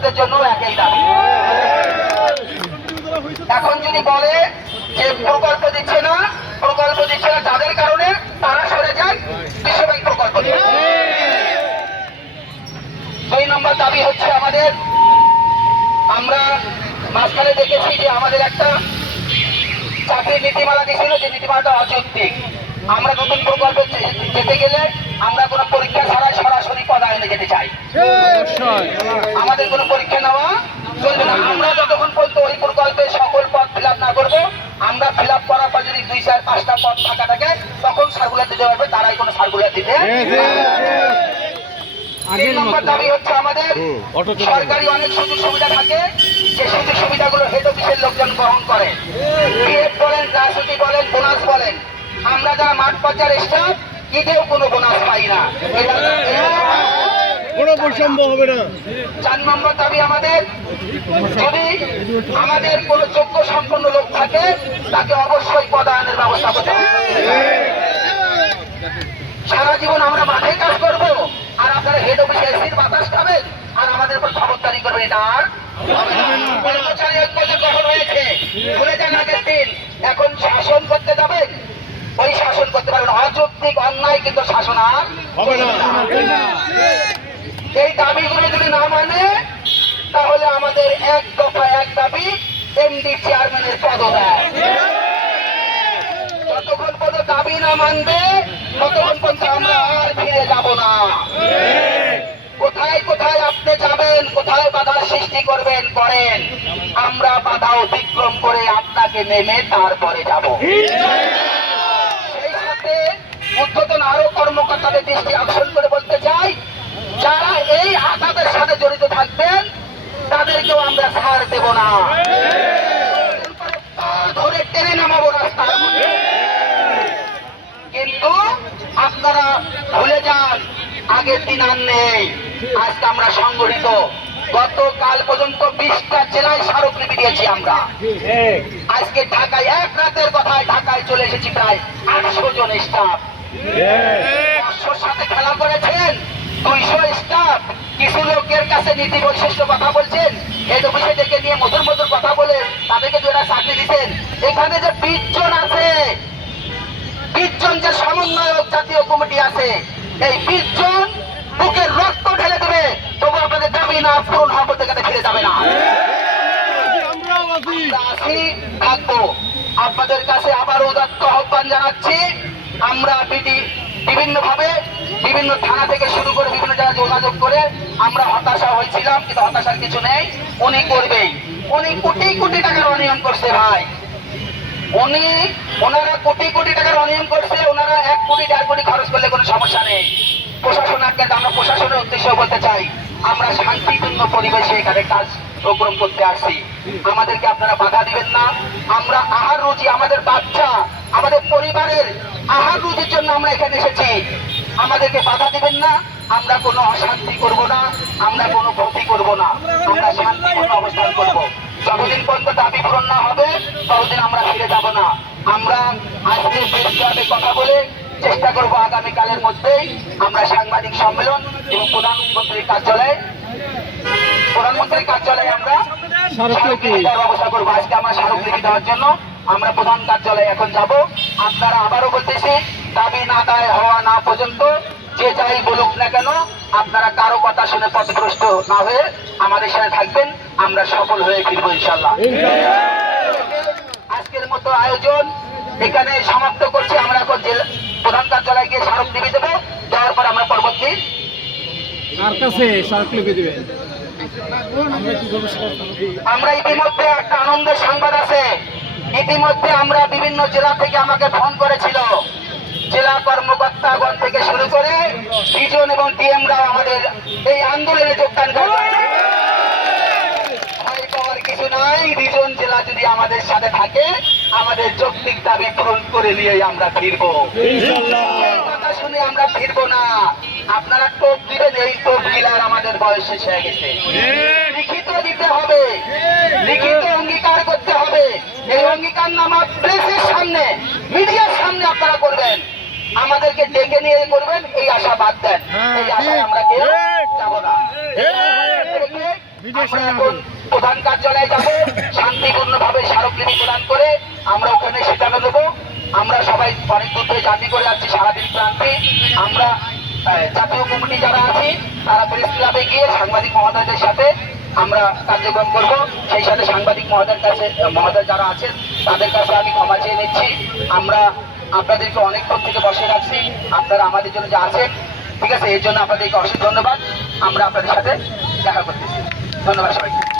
প্রকল্পের জন্য একই দাবি। এখন যদি বলে যে প্রকল্প দিচ্ছে না যাদের কারণে তারা সরে যায়, বিশ্বব্যাংক প্রকল্প দিচ্ছে। 2 নম্বর দাবি হচ্ছে আমাদের, আমরা মাঝখানে দেখেছি যে আমাদের একটা চাকরির নীতিমালা দিয়েছিল, যে নীতিমালাটা অযৌক্তিক। আমরা নতুন প্রকল্পে যেতে গেলে আমরা কোনো পরীক্ষা ছাড়াই সরাসরি পদায়নে যেতে চাই, আমাদের কোনো পরীক্ষা নেওয়া চলবে না। আমরা যতক্ষণ পর্যন্ত ওই প্রকল্পের সকল পদ ফিল আপ না করবো, আমরা ফিল আপ করার পর যদি 2, 4, 5টা পদ ফাঁকা থাকে তখন সার্কুলার দিতে পারবে, তারাই কোনো সার্কুলার দিতে। 3 নম্বর দাবি হচ্ছে আমাদের, সরকারি অনেক সুযোগ সুবিধা থাকে, যে সুযোগ সুবিধাগুলো হেড অফিসের লোকজন গ্রহণ করে। পিএফ বলেন, গ্রাচুইটি বলেন, বোনাস বলেন, আমরা যারা মাঠ পর্যায়ের স্টাফ ঈদেও কোনো বোনাস পাই না। কোনো বৈষম্য হবে না। 4 নম্বর দাবি আমাদের, যদি আমাদের কোনো যোগ্য সম্পন্ন লোক থাকে তাকে অবশ্যই পদায়নের ব্যবস্থা করতে হবে। সারা জীবন আমরা মাঠে কাজ করব আর আপনারা হেড অফিসে এসির বাতাস খাবেন আর আমাদের উপর খবরদারি করবেন, এটা আর কর্মচারী ঐক্য গঠন হয়েছে, ভুলে যান আগের দিন। এখন শাসন করতে যাবেন, ওই শাসন করতে পারবেন, অযৌক্তিক অন্যায় কিন্তু শাসন আর হবে না। এই দাবিগুলো যদি না মানে তাহলে আমাদের এক দফা এক দাবি, এমডি চেয়ারম্যানের পদত্যাগ। যতক্ষণ পর্যন্ত দাবি না মানবে ততক্ষণ পর্যন্ত আমরা আর ফিরে যাব না। কোথায় কোথায় আপনি যাবেন, কোথায় বাধার সৃষ্টি করবেন করেন, আমরা বাধা অতিক্রম করে আপনাকে নেমে তারপরে যাব। সেই সাথে ঊর্ধ্বতন আরো কর্মকর্তাদের দৃষ্টি আকর্ষণ করে বলতে চাই, যারা এই আঘাতের সাথে জড়িত থাকবেন তাদেরকেও আমরা ছাড় দেব না, ধরে টেনে নামাবো রাস্তার মধ্যে। কিন্তু আপনারা ভুলে যান আগের দিন আর নেই, আজকে আমরা সংগঠিত। গতকাল পর্যন্ত 20টা জেলায় স্মারকলিপি দিয়েছি আমরা। আজকে ঢাকায় এক রাতের কথায় ঢাকায় চলে এসেছি প্রায় 800 জন স্টাফ। 500-র সাথে খেলা করেছেন 200 স্টাফ। কিছু লোকের কাছে নীতি বৈশিষ্ট্য কথা বলছেন, এই অফিসে ডেকে নিয়ে মধুর মধুর কথা বলে তাদেরকে 2টা চাকরি দিচ্ছেন। এখানে যে 20 জন আছে, 20 জন যে সমন্বয়ক জাতীয় কমিটি আছে, এই 20 জন বুকের রক্ত ঢেলে দেবে, তবু আপনাদের দাবি না পূরণ হওয়া বলতে গেলে ফিরে যাবে না। আমরা আসি থাকবো। আপনাদের কাছে আবার উদাত্ত আহ্বান জানাচ্ছি, আমরা বিভিন্ন ভাবে বিভিন্ন থানা থেকে শুরু করে বিভিন্ন জায়গায় যোগাযোগ করে আমরা হতাশা হয়েছিলাম, কিন্তু হতাশার কিছু নেই। উনি করবেই, উনি কোটি কোটি টাকার অনিয়ম করছে ভাই, ওনারা কোটি কোটি টাকার অনিয়ম করছে। ওনারা 1 কোটি 1.5 কোটি খরচ করলে কোনো সমস্যা নেই। প্রশাসন আমরা প্রশাসনের উদ্দেশ্যে বলতে চাই, আমরা শান্তিপূর্ণ পরিবেশে এখানে কার্যক্রম করতে আসছি, আমাদেরকে আপনারা বাধা দিবেন না। আমরা আহার রুজি, আমাদের বাচ্চা, আমাদের পরিবারের আহার রুজির জন্য আমরা এখানে এসেছি, আমাদেরকে বাধা দিবেন না। আমরা কোনো অশান্তি করব না, আমরা কোনো ক্ষতি করব না, আমরা শান্তিপূর্ণ অবস্থান করব। যতদিন পর্যন্ত দাবি পূরণ না হবে ততদিন আমরা ফিরে যাব না। আমরা আজকে প্রেস ক্লাবে কথা বলে চেষ্টা করব আগামীকালের মধ্যেই আমরা সাংবাদিক সম্মেলন এবং প্রধানমন্ত্রীর কার্যালয়ে আমরা স্মারকলিপি দেওয়ার ব্যবস্থা করবো। আজকে আমরা স্মারকলিপি দেওয়ার জন্য আমরা প্রধান কার্যালয়ে এখন যাব। আপনারা আবারও বলতেছি, দাবি না দায় হওয়া না পর্যন্ত যে যাই বলুক না কেন, আপনারা কারো কথা শুনে পথভ্রষ্ট না হয়ে আমাদের সাথে থাকবেন, আমরা সফল হয়ে ফিরবো ইনশাল্লাহ। আজকের মতো আয়োজন এখানে সমাপ্ত করছি। আমরা এখন প্রধান কার্যালয়ে গিয়ে স্মারকলিপি দেবো, দেওয়ার পর আমরা পরবর্তী আমরা ইতিমধ্যে একটা আনন্দের সংবাদ আছে। ইতিমধ্যে আমরা বিভিন্ন জেলা থেকে আমাকে ফোন করেছিল, জেলা কর্মকর্তাগণ থেকে শুরু করে রিজন এবং ডিএমরাও আমাদের এই আন্দোলনে যোগদান করবে। ভয় পাওয়ার কিছু নাই, রিজন জেলা যদি আমাদের সাথে থাকে আমাদের যৌক্তিক দাবি পূরণ করে নিয়ে আমরা ফিরবো কথা শুনে আমরা ফিরবো না। আপনারা টোপ দিবেন, এই টোপ গিলার আমাদের বয়স শেষ হয়ে গেছে। লিখিত দিতে হবে, লিখিত অঙ্গীকার করতে হবে। এই অঙ্গীকার নামা প্রেসের সামনে, মিডিয়ার সামনে আপনারা করবেন, আমাদেরকে ডেকে নিয়ে করবেন, এই আশা বাদ দেন। এই আশায় আমরা কেউ যাবো না। আমরা এখন প্রধান কার্যালয়ে যাব, শান্তিপূর্ণভাবে স্মারকলিপি প্রদান করে আমরা ওখানে সিদ্ধান্ত নেব। আমরা সবাই অনেক দূর থেকে জার্নি করে যাচ্ছি, সারাদিন ক্লান্তি। আমরা জাতীয় কমিটি যারা আছি তারা প্রেস ক্লাবে গিয়ে সাংবাদিক মহোদয়দের সাথে আমরা কার্যক্রম করব। সেই সাথে সাংবাদিক মহোদয় যারা আছেন তাদের কাছে আমি ক্ষমা চেয়ে নিচ্ছি। আমরা আপনাদেরকে অনেকক্ষণ থেকে বসে রাখছি, আপনারা আমাদের জন্য যে আছেন, ঠিক আছে, এর জন্য আপনাদেরকে অশেষ ধন্যবাদ। আমরা আপনাদের সাথে দেখা করতেছি। ধন্যবাদ সবাইকে।